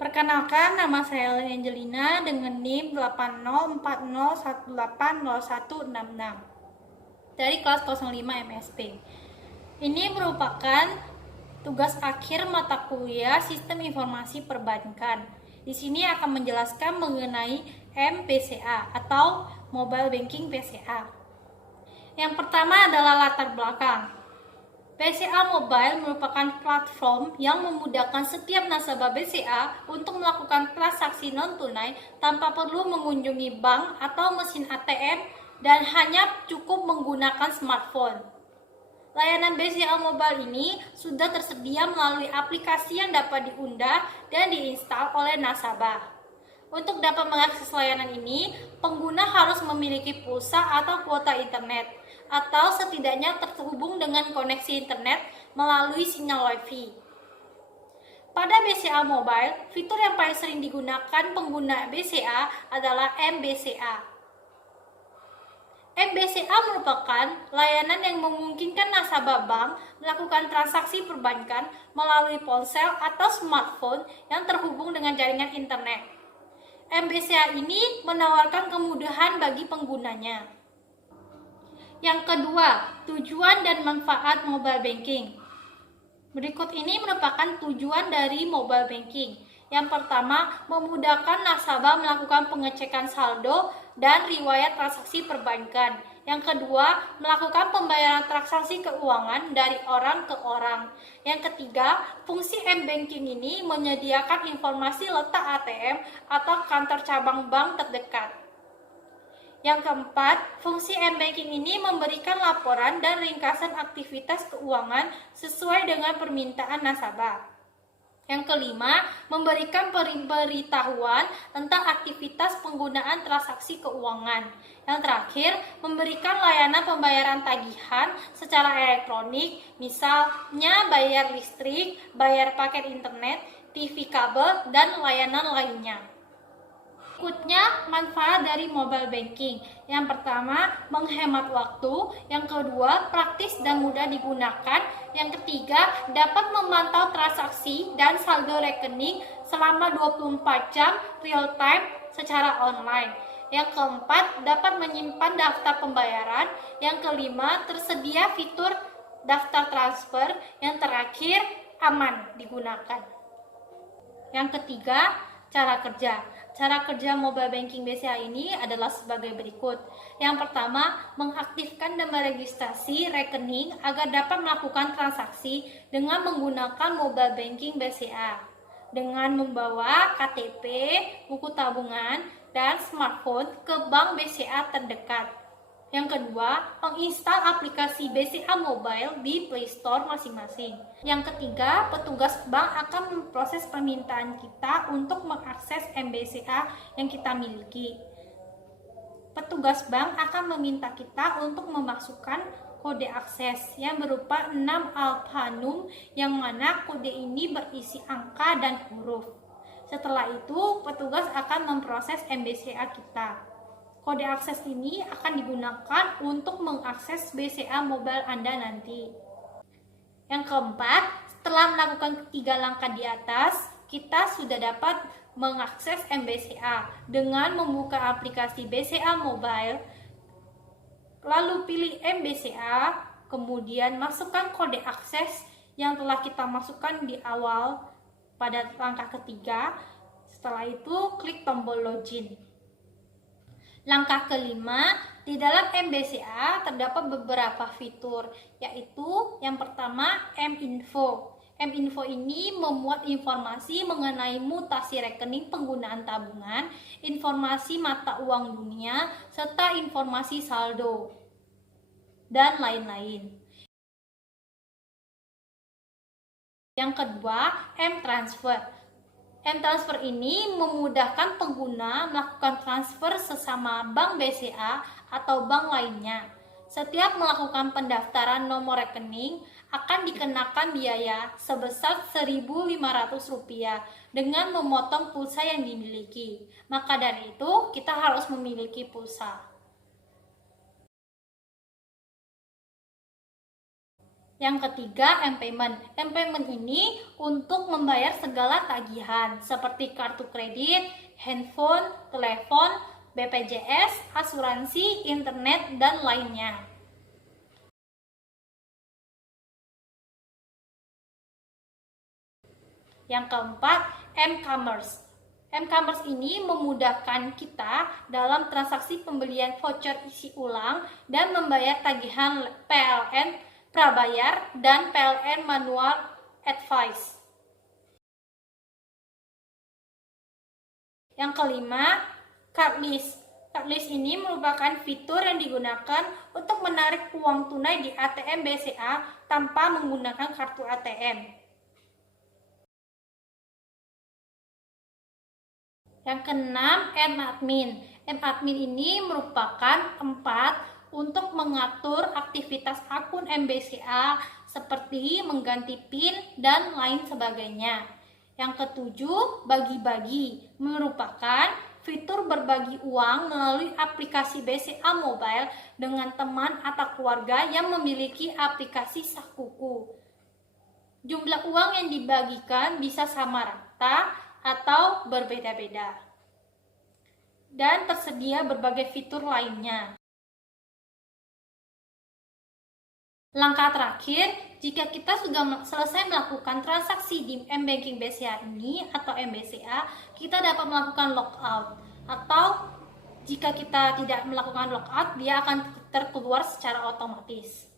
Perkenalkan, nama saya Angelina dengan NIM 8040180166 dari kelas 05 MSP. Ini merupakan tugas akhir mata kuliah Sistem Informasi Perbankan. Di sini akan menjelaskan mengenai MBCA atau Mobile Banking BCA. Yang pertama adalah latar belakang. BCA Mobile merupakan platform yang memudahkan setiap nasabah BCA untuk melakukan transaksi non-tunai tanpa perlu mengunjungi bank atau mesin ATM dan hanya cukup menggunakan smartphone. Layanan BCA Mobile ini sudah tersedia melalui aplikasi yang dapat diunduh dan diinstal oleh nasabah. Untuk dapat mengakses layanan ini, pengguna harus memiliki pulsa atau kuota internet, atau setidaknya terhubung dengan koneksi internet melalui sinyal Wi-Fi. Pada BCA Mobile, fitur yang paling sering digunakan pengguna BCA adalah MBCA. MBCA merupakan layanan yang memungkinkan nasabah bank melakukan transaksi perbankan melalui ponsel atau smartphone yang terhubung dengan jaringan internet. MBCA ini menawarkan kemudahan bagi penggunanya. Yang kedua, tujuan dan manfaat mobile banking. Berikut ini merupakan tujuan dari mobile banking. Yang pertama, memudahkan nasabah melakukan pengecekan saldo dan riwayat transaksi perbankan. Yang kedua, melakukan pembayaran transaksi keuangan dari orang ke orang. Yang ketiga, fungsi M-Banking ini menyediakan informasi letak ATM atau kantor cabang bank terdekat. Yang keempat, fungsi M-Banking ini memberikan laporan dan ringkasan aktivitas keuangan sesuai dengan permintaan nasabah. Yang kelima, memberikan pemberitahuan tentang aktivitas penggunaan transaksi keuangan. Yang terakhir, memberikan layanan pembayaran tagihan secara elektronik, misalnya bayar listrik, bayar paket internet, TV kabel, dan layanan lainnya. Berikutnya, manfaat dari mobile banking. Yang pertama, menghemat waktu. Yang kedua, praktis dan mudah digunakan. Yang ketiga, dapat memantau transaksi dan saldo rekening selama 24 jam real time secara online. Yang keempat, dapat menyimpan daftar pembayaran. Yang kelima, tersedia fitur daftar transfer. Yang terakhir, aman digunakan. Yang ketiga, cara kerja. Cara kerja mobile banking BCA ini adalah sebagai berikut. Yang pertama, mengaktifkan dan meregistrasi rekening agar dapat melakukan transaksi dengan menggunakan mobile banking BCA dengan membawa KTP, buku tabungan, dan smartphone ke bank BCA terdekat. Yang kedua, menginstal aplikasi BCA Mobile di Play Store masing-masing. Yang ketiga, petugas bank akan memproses permintaan kita untuk mengakses MBCA yang kita miliki. Petugas bank akan meminta kita untuk memasukkan kode akses yang berupa 6 alfanum yang mana kode ini berisi angka dan huruf. Setelah itu, petugas akan memproses MBCA kita. Kode akses ini akan digunakan untuk mengakses BCA Mobile Anda nanti. Yang keempat, setelah melakukan 3 langkah di atas, kita sudah dapat mengakses MBCA dengan membuka aplikasi BCA Mobile, lalu pilih MBCA, kemudian masukkan kode akses yang telah kita masukkan di awal pada langkah ketiga. Setelah itu, klik tombol login. Langkah kelima, di dalam MBCA terdapat beberapa fitur, yaitu yang pertama M-Info. M-Info ini memuat informasi mengenai mutasi rekening penggunaan tabungan, informasi mata uang dunia, serta informasi saldo, dan lain-lain. Yang kedua, M-Transfer. M-Transfer ini memudahkan pengguna melakukan transfer sesama bank BCA atau bank lainnya. Setiap melakukan pendaftaran nomor rekening akan dikenakan biaya sebesar Rp1.500 dengan memotong pulsa yang dimiliki. Maka dari itu, kita harus memiliki pulsa. Yang ketiga, M-Payment. M-Payment ini untuk membayar segala tagihan seperti kartu kredit, handphone, telepon, BPJS, asuransi, internet, dan lainnya. Yang keempat, M-Commerce. M-Commerce ini memudahkan kita dalam transaksi pembelian voucher isi ulang dan membayar tagihan PLN prabayar dan PLN manual advice. Yang kelima, cardless. Cardless ini merupakan fitur yang digunakan untuk menarik uang tunai di ATM BCA tanpa menggunakan kartu ATM. Yang keenam, M-Admin. M-Admin ini merupakan tempat untuk mengatur aktivitas akun MBCA seperti mengganti PIN dan lain sebagainya. Yang ketujuh, bagi-bagi merupakan fitur berbagi uang melalui aplikasi BCA Mobile dengan teman atau keluarga yang memiliki aplikasi Sakuku. Jumlah uang yang dibagikan bisa sama rata atau berbeda-beda. Dan tersedia berbagai fitur lainnya. Langkah terakhir, jika kita sudah selesai melakukan transaksi di M-Banking BCA ini atau MBCA, kita dapat melakukan logout. Atau jika kita tidak melakukan logout, dia akan terkeluar secara otomatis.